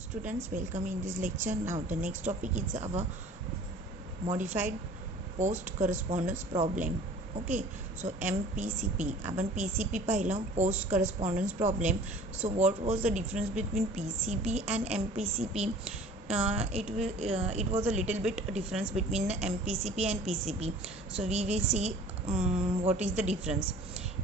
students, welcome in this lecture. Now the next topic is our modified post correspondence problem. Okay, so MPCP आपण PCP पाहिलं, post correspondence problem. So what was the difference between PCP and MPCP? It was a little bit difference between the MPCP and PCP. So we will see what is the difference.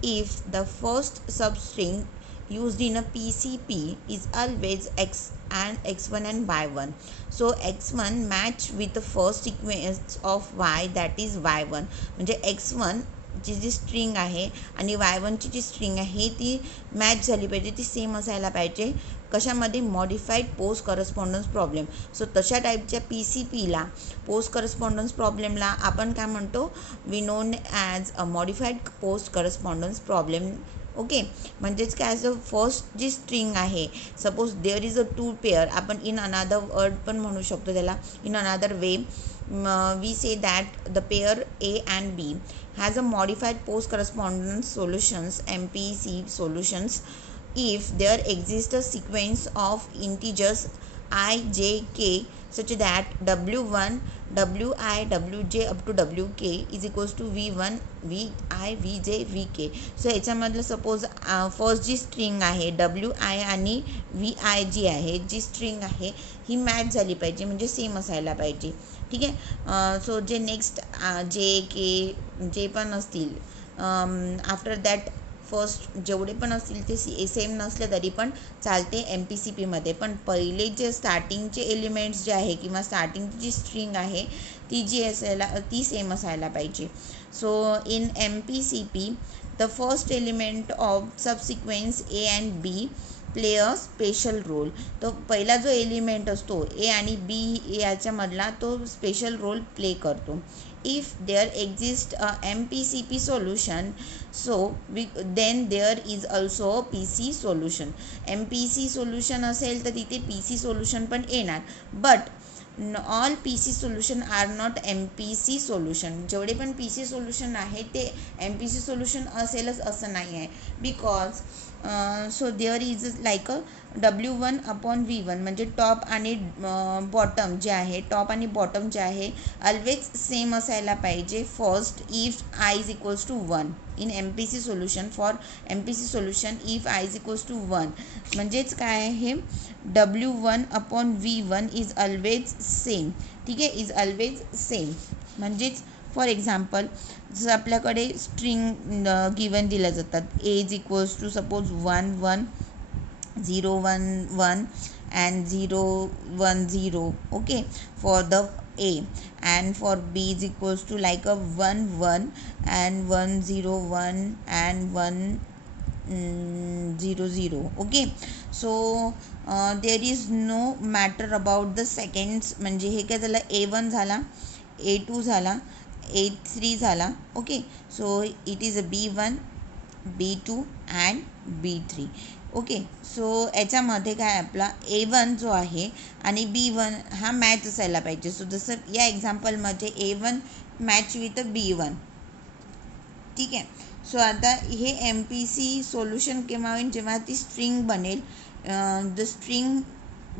If the first substring used in a PCP is always x and x1 and y1, so x1 match with the first sequence of y, that is y1. म्हणजे x1 ची जी string आहे आणि y1 ची जी string आहे ती match झाली पाहिजे, ती सेम असायला पाहिजे. कशामध्ये? Modified post correspondence problem. So तशा टाईपच्या PCPला पोस्ट करस्पॉन्डन्स प्रॉब्लेमला आपण काय म्हणतो? We known as a modified post correspondence problem. Okay, म्हणजेच काय असं फर्स्ट जी स्ट्रिंग आहे, suppose there is a two pair, आपण इन अनादर वर्ड पण म्हणू शकतो त्याला, in another way we say that the pair A and B has a modified post correspondence solutions, MPC solutions, if there exists a sequence of integers I, J, K such that W1, Wi, Wj up to Wk is equals to V1, Vi, Vj, Vk. So याच्यामधलं suppose first जी string आहे Wi आणि Vi जी आहे, जी string आहे ही match झाली पाहिजे, म्हणजे सेम असायला पाहिजे. ठीक आहे. सो जे नेक्स्ट जे के जे पण असतील, आफ्टर दॅट फर्स्ट जेवढे पण असतील ते सेम नसले तरी पण चालते MPCPमध्ये. पण पहिले जे स्टार्टिंगचे एलिमेंट्स जे आहे किंवा स्टार्टिंगची जी स्ट्रिंग आहे ती जी असायला ती सेम असायला पाहिजे. So in MPCP the first element of subsequence A and B play a special role. तो पहिला जो एलिमेंट असतो ए आणि बी याच्यामधला तो स्पेशल रोल प्ले करतो. If there exist a MPCP solution, so then there is also a PC solution. MPC solution असेल तर तिथे PC सोल्युशन पण येणार. But all PC solution are not MPC solution. जेवढे पण PC सोल्युशन आहे ते MPC सोल्युशन असेलच असं नाही आहे. Because so there is like a W1 upon V1, म्हणजे टॉप आणि बॉटम जे आहे, टॉप आणि बॉटम जे आहे ऑलवेज सेम असायला पाहिजे first if I is equals to 1 in MPC solution. For MPC solution if I is equals to 1, म्हणजेच काय आहे, W1 upon V1 is always same. ठीक आहे, इज ऑलवेज सेम. म्हणजेच फॉर एक्झाम्पल जसं आपल्याकडे स्ट्रिंग गिवन दिल्या जातात, A is equals to suppose 1 1 0 1 1 and 0 1 0. okay, for the A, and for B is equals to like a 1 1 and 1 0 1 and 1 0 0. okay, so there is no matter about the seconds. म्हणजे हे काय झालं, A1 झाला, A2 झाला, A3 झाला. Okay, so it is a B1, B2 and B3. Okay, so याच्यामध्ये काय आपला A1 जो आहे आणि B1 हा मॅच असायला पाहिजे. सो जसं या एक्झाम्पलमध्ये A1 मॅच विथ B1. ठीक आहे. सो आता हे MPC सोल्युशन केव्हा होईल, जेव्हा ती स्ट्रिंग बनेल, द स्ट्रिंग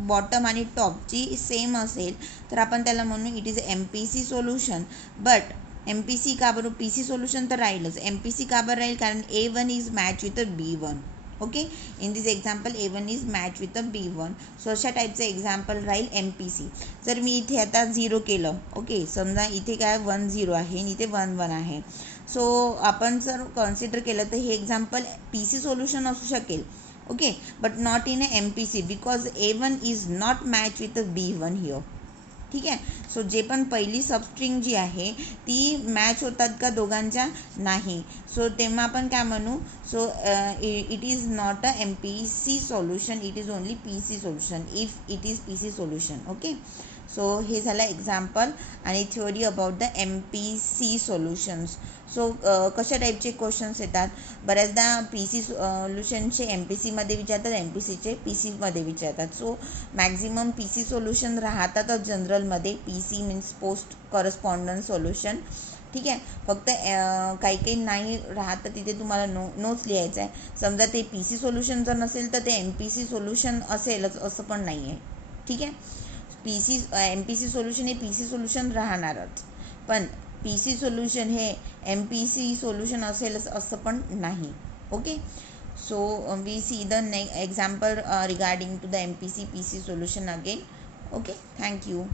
बॉटम आणि टॉपची सेम असेल तर आपण त्याला म्हणू it is MPC solution. But MPC का बरं, PC सोल्युशन तर राहीलच. MPC का बरं राहील, कारण A1 is match with B1. Okay, in this example A1 is match with B1. So अशा टाईपचं एक्झाम्पल राहील MPC. जर मी इथे आता 0 केलं, ओके, समजा इथे काय 1 0 आहे आणि इथे 1 1 आहे. सो आपण जर कन्सिडर केलं तर हे एक्झाम्पल PC सोल्युशन असू शकेल. Okay, but not in MPC because A1 is not match with B1 here. ठीक आहे. सो जे पण पहिली सबस्ट्रिंग जी आहे ती मॅच होतात का दोघांच्या? नाही. सो तेव्हा आपण काय म्हणू, so it is not a MPC solution, it is only PC solution if it is PC solution. Okay, so हे झालं एक्झाम्पल आणि theory about the MPC solutions. So कशा टाईपचे क्वेश्चन्स येतात, बऱ्याचदा PC सोल्युशनचे MPCमध्ये विचारतात, MPCचे PCमध्ये विचारतात. सो मॅक्झिमम PC सोल्युशन राहतातच जनरलमध्ये. PC means post correspondence solution. ठीक आहे, फक्त काही काही नाही राहत तर तिथे तुम्हाला नोट्स लिहायचं आहे. समजा ते PC सोल्युशन जर नसेल तर ते MPC सोल्युशन असेलच असं पण नाही आहे. ठीक आहे. MPC सोल्युशन हे PC सोल्युशन राहणारच, पण PC सोल्युशन हे MPC सोल्युशन असेलच असं पण नाही. Okay. So we see the example regarding to the MPC PC solution again. Okay, thank you.